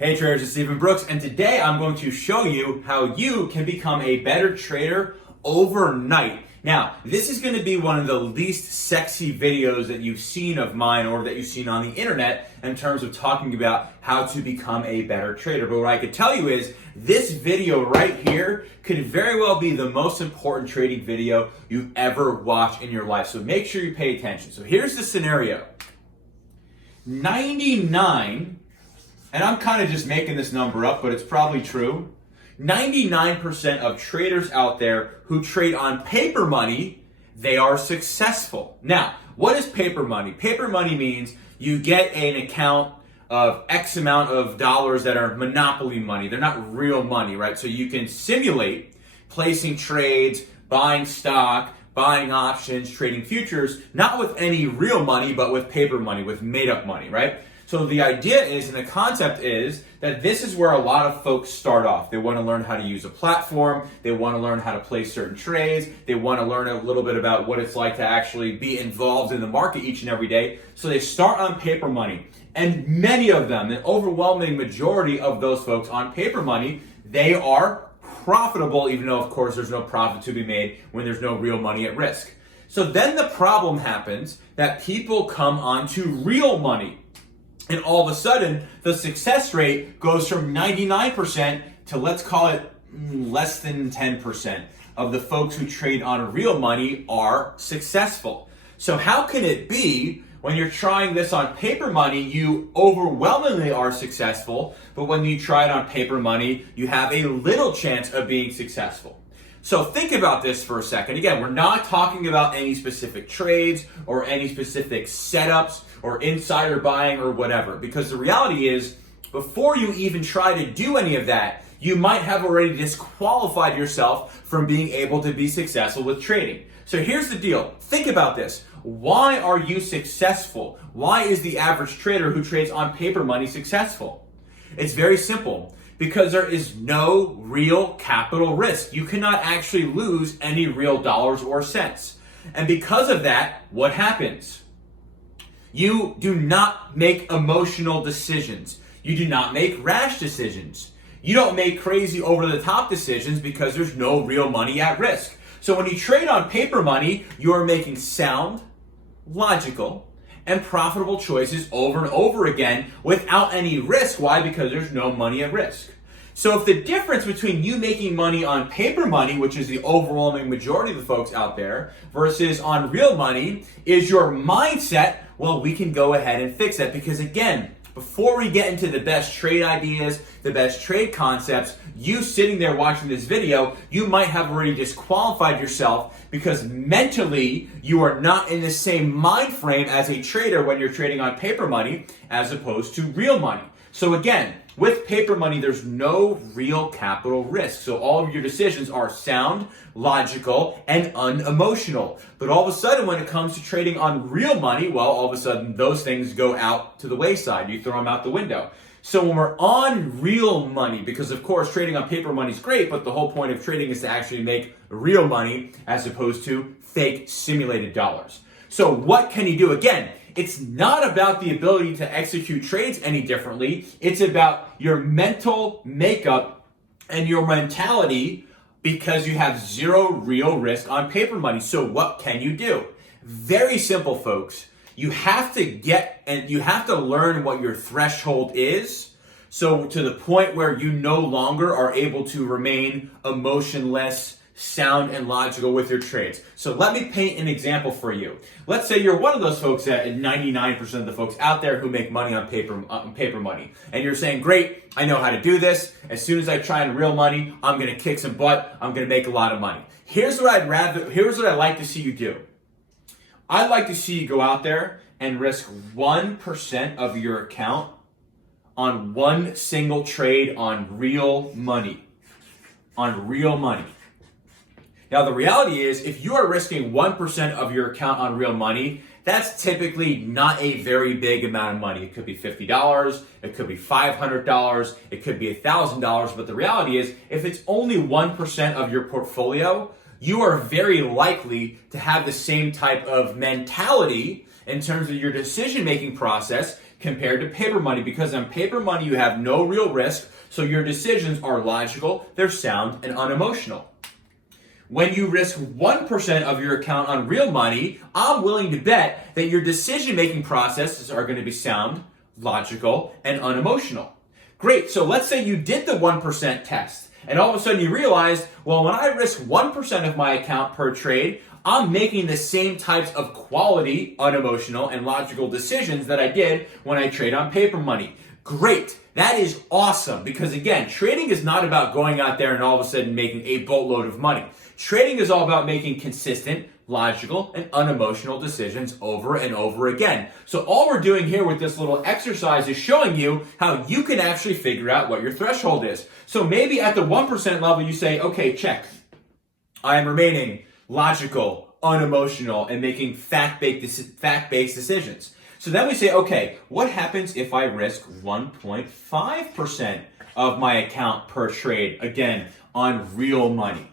Hey traders, it's Stephen Brooks, and today I'm going to show you how you can become a better trader overnight. Now, this is going to be one of the least sexy videos that you've seen of mine or that you've seen on the internet in terms of talking about how to become a better trader. But what I could tell you is this video right here could very well be the most important trading video you've ever watched in your life. So make sure you pay attention. So here's the scenario. 99, and I'm kind of just making this number up, but it's probably true. 99% of traders out there who trade on paper money, they are successful. Now, what is paper money? Paper money means you get an account of X amount of dollars that are monopoly money. They're not real money, right? So you can simulate placing trades, buying stock, buying options, trading futures, not with any real money, but with paper money, with made-up money, right? So the idea is, and the concept is, that this is where a lot of folks start off. They want to learn how to use a platform. They want to learn how to place certain trades. They want to learn a little bit about what it's like to actually be involved in the market each and every day. So they start on paper money. And many of them, an overwhelming majority of those folks on paper money, they are profitable, even though, of course, there's no profit to be made when there's no real money at risk. So then the problem happens that people come onto real money. And all of a sudden, the success rate goes from 99% to, let's call it, less than 10% of the folks who trade on real money are successful. So how can it be when you're trying this on paper money, you overwhelmingly are successful, but when you try it on paper money, you have a little chance of being successful? So think about this for a second. Again, we're not talking about any specific trades or any specific setups or insider buying or whatever, because the reality is, before you even try to do any of that, you might have already disqualified yourself from being able to be successful with trading. So here's the deal. Think about this. Why are you successful? Why is the average trader who trades on paper money successful? It's very simple. Because there is no real capital risk. You cannot actually lose any real dollars or cents. And because of that, what happens? You do not make emotional decisions. You do not make rash decisions. You don't make crazy over-the-top decisions because there's no real money at risk. So when you trade on paper money, you are making sound, logical, and profitable choices over and over again without any risk. Why? Because there's no money at risk. So if the difference between you making money on paper money, which is the overwhelming majority of the folks out there, versus on real money is your mindset, well, we can go ahead and fix that. Because again, before we get into the best trade ideas, the best trade concepts, you sitting there watching this video, you might have already disqualified yourself because mentally you are not in the same mind frame as a trader when you're trading on paper money as opposed to real money. So again, with paper money, there's no real capital risk. So all of your decisions are sound, logical, and unemotional. But all of a sudden, when it comes to trading on real money, well, all of a sudden, those things go out to the wayside. You throw them out the window. So when we're on real money, because of course, trading on paper money is great, but the whole point of trading is to actually make real money as opposed to fake simulated dollars. So what can you do? Again, it's not about the ability to execute trades any differently. It's about your mental makeup and your mentality, because you have zero real risk on paper money. So what can you do? Very simple, folks. You have to learn what your threshold is. So to the point where you no longer are able to remain emotionless, sound, and logical with your trades. So let me paint an example for you. Let's say you're one of those folks, that 99% of the folks out there who make money on paper money. And you're saying, great, I know how to do this. As soon as I try in real money, I'm going to kick some butt. I'm going to make a lot of money. Here's what I'd like to see you do. I'd like to see you go out there and risk 1% of your account on one single trade on real money. On real money. Now, the reality is, if you are risking 1% of your account on real money, that's typically not a very big amount of money. It could be $50, it could be $500, it could be $1,000, but the reality is, if it's only 1% of your portfolio, you are very likely to have the same type of mentality in terms of your decision-making process, compared to paper money, because on paper money you have no real risk, so your decisions are logical, they're sound, and unemotional. When you risk 1% of your account on real money, I'm willing to bet that your decision-making processes are going to be sound, logical, and unemotional. Great, so let's say you did the 1% test, and all of a sudden you realized, well, when I risk 1% of my account per trade, I'm making the same types of quality, unemotional, and logical decisions that I did when I trade on paper money. Great. That is awesome, because again, trading is not about going out there and all of a sudden making a boatload of money. Trading is all about making consistent, logical, and unemotional decisions over and over again. So all we're doing here with this little exercise is showing you how you can actually figure out what your threshold is. So maybe at the 1% level you say, okay, check. I am remaining logical, unemotional, and making fact-based decisions. So then we say, okay, what happens if I risk 1.5% of my account per trade, again, on real money?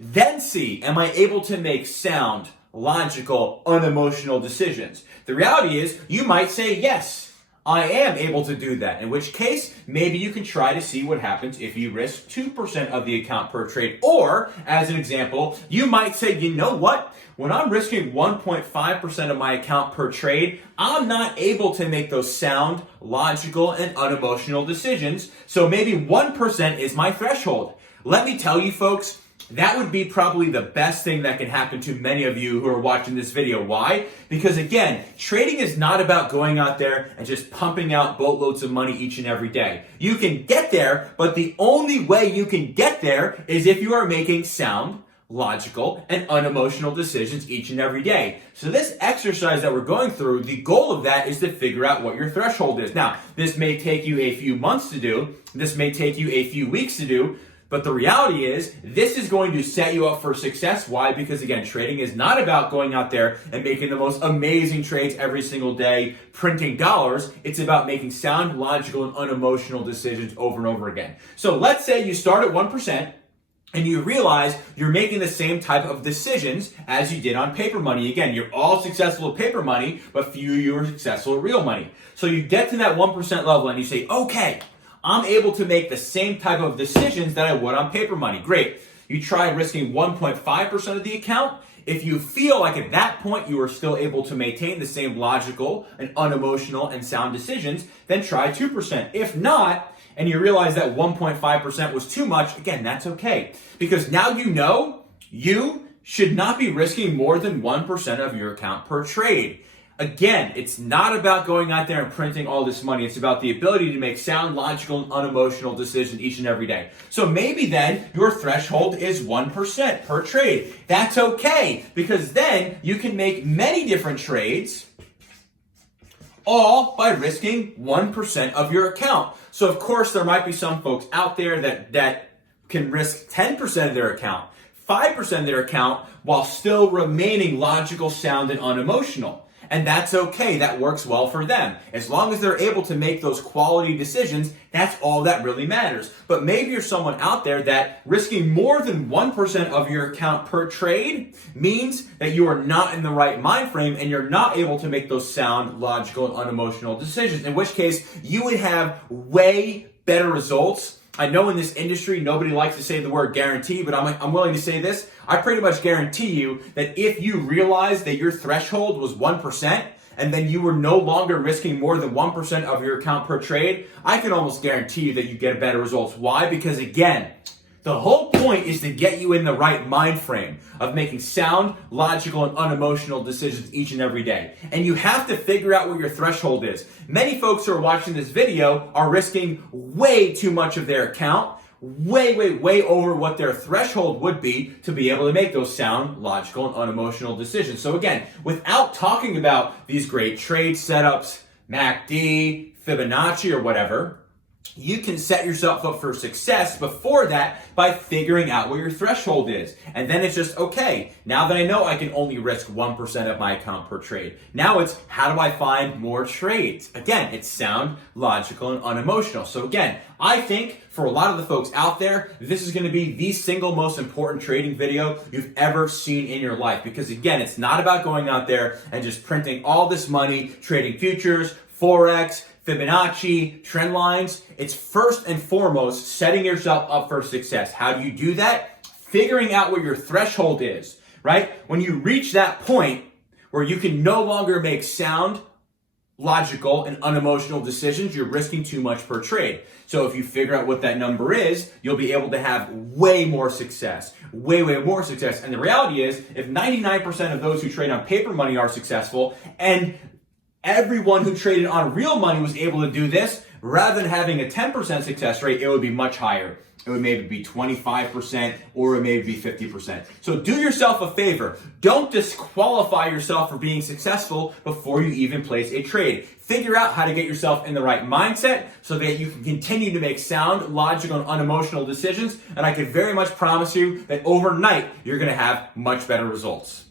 Then see, am I able to make sound, logical, unemotional decisions? The reality is, you might say, yes, I am able to do that. In which case, maybe you can try to see what happens if you risk 2% of the account per trade. Or, as an example, you might say, you know what? When I'm risking 1.5% of my account per trade, I'm not able to make those sound, logical, and unemotional decisions. So maybe 1% is my threshold. Let me tell you, folks, that would be probably the best thing that can happen to many of you who are watching this video. Why? Because again, trading is not about going out there and just pumping out boatloads of money each and every day. You can get there, but the only way you can get there is if you are making sound, logical, and unemotional decisions each and every day. So this exercise that we're going through, the goal of that is to figure out what your threshold is. Now, this may take you a few months to do, this may take you a few weeks to do, but the reality is, this is going to set you up for success. Why? Because again, trading is not about going out there and making the most amazing trades every single day, printing dollars. It's about making sound, logical, and unemotional decisions over and over again. So let's say you start at 1%, and you realize you're making the same type of decisions as you did on paper money. Again, you're all successful at paper money, but few of you are successful at real money. So you get to that 1% level and you say, okay, I'm able to make the same type of decisions that I would on paper money. Great. You try risking 1.5% of the account. If you feel like at that point you are still able to maintain the same logical and unemotional and sound decisions, then try 2%. If not, and you realize that 1.5% was too much, again, that's okay. Because now you know you should not be risking more than 1% of your account per trade. Again, it's not about going out there and printing all this money. It's about the ability to make sound, logical, and unemotional decisions each and every day. So maybe then your threshold is 1% per trade. That's okay, because then you can make many different trades, all by risking 1% of your account. So of course, there might be some folks out there that can risk 10% of their account, 5% of their account, while still remaining logical, sound, and unemotional. And that's okay. That works well for them. As long as they're able to make those quality decisions, that's all that really matters. But maybe you're someone out there that risking more than 1% of your account per trade means that you are not in the right mind frame and you're not able to make those sound, logical, and unemotional decisions. In which case, you would have way better results. I know in this industry, nobody likes to say the word guarantee, but I'm willing to say this. I pretty much guarantee you that if you realize that your threshold was 1% and then you were no longer risking more than 1% of your account per trade, I can almost guarantee you that you get better results. Why? Because again, the whole point is to get you in the right mind frame of making sound, logical, and unemotional decisions each and every day. And you have to figure out what your threshold is. Many folks who are watching this video are risking way too much of their account, way over what their threshold would be to be able to make those sound, logical, and unemotional decisions. So again, without talking about these great trade setups, MACD, Fibonacci, or whatever, you can set yourself up for success before that by figuring out what your threshold is. And then it's just, okay, now that I know I can only risk 1% of my account per trade, now it's how do I find more trades? Again, it's sound, logical, and unemotional. So again, I think for a lot of the folks out there, this is going to be the single most important trading video you've ever seen in your life. Because again, it's not about going out there and just printing all this money, trading futures, forex, Fibonacci, trend lines. It's first and foremost setting yourself up for success. How do you do that? Figuring out what your threshold is, right? When you reach that point where you can no longer make sound, logical, and unemotional decisions, you're risking too much per trade. So if you figure out what that number is, you'll be able to have way more success, way more success. And the reality is, if 99% of those who trade on paper money are successful, and everyone who traded on real money was able to do this, rather than having a 10% success rate, it would be much higher. It would maybe be 25% or it may be 50%. So do yourself a favor. Don't disqualify yourself for being successful before you even place a trade. Figure out how to get yourself in the right mindset so that you can continue to make sound, logical, and unemotional decisions. And I can very much promise you that overnight, you're going to have much better results.